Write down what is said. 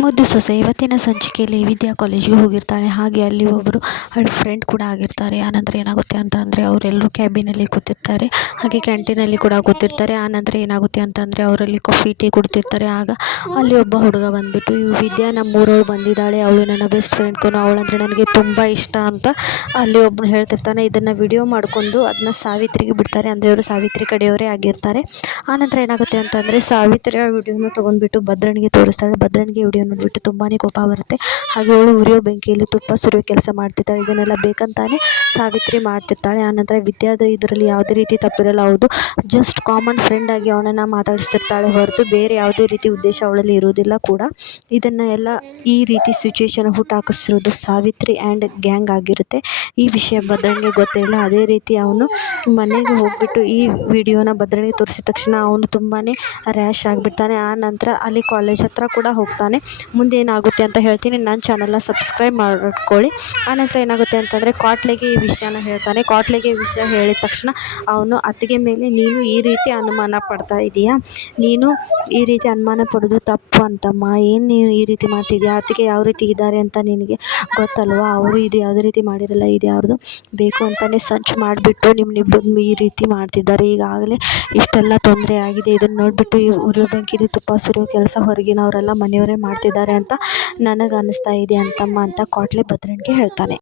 ಮುದ್ದು ಸೊಸೆ ಇವತ್ತಿನ ಸಂಚಿಕೆಯಲ್ಲಿ ವಿದ್ಯಾ ಕಾಲೇಜಿಗೆ ಹೋಗಿರ್ತಾಳೆ. ಹಾಗೆ ಅಲ್ಲಿ ಒಬ್ಬರು ಅವಳ ಫ್ರೆಂಡ್ ಕೂಡ ಆಗಿರ್ತಾರೆ. ಆನಂತರ ಏನಾಗುತ್ತೆ ಅಂತ ಅಂದರೆ ಅವರೆಲ್ಲರೂ ಕ್ಯಾಬಿನಲ್ಲಿ ಕೂತಿರ್ತಾರೆ, ಹಾಗೆ ಕ್ಯಾಂಟೀನಲ್ಲಿ ಕೂಡ ಕೂತಿರ್ತಾರೆ. ಆನಂತರ ಏನಾಗುತ್ತೆ ಅಂತಂದರೆ ಅವರಲ್ಲಿ ಕಾಫಿ ಟೀ ಕುಡ್ತಿರ್ತಾರೆ. ಆಗ ಅಲ್ಲಿ ಒಬ್ಬ ಹುಡುಗ ಬಂದುಬಿಟ್ಟು, ಇವು ವಿದ್ಯಾ ನಮ್ಮೂರವಳು ಬಂದಿದ್ದಾಳೆ, ಅವಳು ನನ್ನ ಬೆಸ್ಟ್ ಫ್ರೆಂಡ್ ಕಣೋ, ಅವಳಂದರೆ ನನಗೆ ತುಂಬ ಇಷ್ಟ ಅಂತ ಅಲ್ಲಿ ಒಬ್ಬನು ಹೇಳ್ತಿರ್ತಾನೆ. ಇದನ್ನು ವಿಡಿಯೋ ಮಾಡಿಕೊಂಡು ಅದನ್ನ ಸಾವಿತ್ರಿಗೆ ಬಿಡ್ತಾರೆ. ಅಂದರೆ ಅವರು ಸಾವಿತ್ರಿ ಕಡೆಯವರೇ ಆಗಿರ್ತಾರೆ. ಆನಂತರ ಏನಾಗುತ್ತೆ ಅಂತಂದರೆ ಸಾವಿತ್ರಿ ಆ ವಿಡಿಯೋನ ತೊಗೊಂಡ್ಬಿಟ್ಟು ಭದ್ರನಿಗೆ ತೋರಿಸ್ತಾಳೆ. ಭದ್ರನಿಗೆ ವಿಡಿಯೋ ನೋಡಿಬಿಟ್ಟು ತುಂಬಾ ಕೋಪ ಬರುತ್ತೆ. ಹಾಗೆ ಅವಳು ಉರಿಯೋ ಬೆಂಕಿಯಲ್ಲಿ ತುಪ್ಪ ಸುರಿಯೋ ಕೆಲಸ ಮಾಡ್ತಿರ್ತಾಳೆ. ಇದನ್ನೆಲ್ಲ ಬೇಕಂತಾನೆ ಸಾವಿತ್ರಿ ಮಾಡ್ತಿರ್ತಾಳೆ. ಆನಂತರ ವಿದ್ಯಾದ ಇದರಲ್ಲಿ ಯಾವುದೇ ರೀತಿ ತಪ್ಪಿರಲ್ಲ. ಹೌದು, ಜಸ್ಟ್ ಕಾಮನ್ ಫ್ರೆಂಡ್ ಆಗಿ ಅವನನ್ನು ಮಾತಾಡಿಸ್ತಿರ್ತಾಳೆ ಹೊರತು ಬೇರೆ ಯಾವುದೇ ರೀತಿ ಉದ್ದೇಶ ಅವಳಲ್ಲಿ ಇರುವುದಿಲ್ಲ ಕೂಡ. ಇದನ್ನು ಎಲ್ಲ ಈ ರೀತಿ ಸಿಚುವೇಶನ್ ಹುಟ್ಟಾಕಿಸ್ತಿರೋದು ಸಾವಿತ್ರಿ ಆ್ಯಂಡ್ ಗ್ಯಾಂಗ್ ಆಗಿರುತ್ತೆ. ಈ ವಿಷಯ ಭದ್ರನಿಗೆ ಗೊತ್ತಿರಲ್ಲ. ಅದೇ ರೀತಿ ಅವನು ಮನೆಗೆ ಹೋಗ್ಬಿಟ್ಟು ಈ ವಿಡಿಯೋನ ಭದ್ರನಿಗೆ ತೋರಿಸಿದ ತಕ್ಷಣ ಅವನು ತುಂಬಾ ರ್ಯಾಶ್ ಆಗಿಬಿಡ್ತಾನೆ. ಆ ನಂತರ ಅಲ್ಲಿ ಕಾಲೇಜ್ ಹತ್ರ ಕೂಡ ಹೋಗ್ತಾನೆ. ಮುಂದೆ ಏನಾಗುತ್ತೆ ಅಂತ ಹೇಳ್ತೀನಿ, ನನ್ನ ಚಾನಲ್ನ ಸಬ್ಸ್ಕ್ರೈಬ್ ಮಾಡ್ಕೊಳ್ಳಿ. ಆನಂತರ ಏನಾಗುತ್ತೆ ಅಂತಂದರೆ ಕ್ವಾಟ್ಲೆಗೆ ಈ ವಿಷಯನ ಹೇಳ್ತಾನೆ. ಕ್ವಾಟ್ಲೆಗೆ ಈ ವಿಷಯ ಹೇಳಿದ ತಕ್ಷಣ ಅವನು ಅತ್ತಿಗೆ ಮೇಲೆ ನೀನು ಈ ರೀತಿ ಅನುಮಾನ ಪಡ್ತಾ ಇದೀಯಾ, ನೀನು ಈ ರೀತಿ ಅನುಮಾನ ಪಡೋದು ತಪ್ಪು ಅಂತಮ್ಮ, ಏನು ನೀನು ಈ ರೀತಿ ಮಾಡ್ತಿದ್ಯಾ, ಅತ್ತಿಗೆ ಯಾವ ರೀತಿ ಇದ್ದಾರೆ ಅಂತ ನಿನಗೆ ಗೊತ್ತಲ್ವಾ, ಅವರು ಇದು ಯಾವುದೇ ರೀತಿ ಮಾಡಿರಲ್ಲ, ಇದು ಯಾರ್ದು ಬೇಕು ಅಂತಲೇ ಸಂಚು ಮಾಡಿಬಿಟ್ಟು ನಿಮ್ಮನ್ನಿಬ್ಬರನ್ನು ಈ ರೀತಿ ಮಾಡ್ತಿದ್ದಾರೆ. ಈಗಾಗಲೇ ಇಷ್ಟೆಲ್ಲ ತೊಂದರೆ ಆಗಿದೆ, ಇದನ್ನು ನೋಡಿಬಿಟ್ಟು ಈ ಉರಿಯೋ ಬೆಂಕಿಲಿ ತುಪ್ಪ ಸುರಿಯೋ ಕೆಲಸ ಹೊರಗಿನವರೆಲ್ಲ ಮನೆಯವರೇ ಮಾಡ್ತಿದ್ದಾರೆ ಅಂತ ನನಗೆ ಅನ್ನಿಸ್ತಾ ಇದೆ ಅಂತಮ್ಮ ಅಂತ ಕ್ವಾಟ್ಲೆ ಭದ್ರನಿಗೆ ಹೇಳ್ತಾನೆ.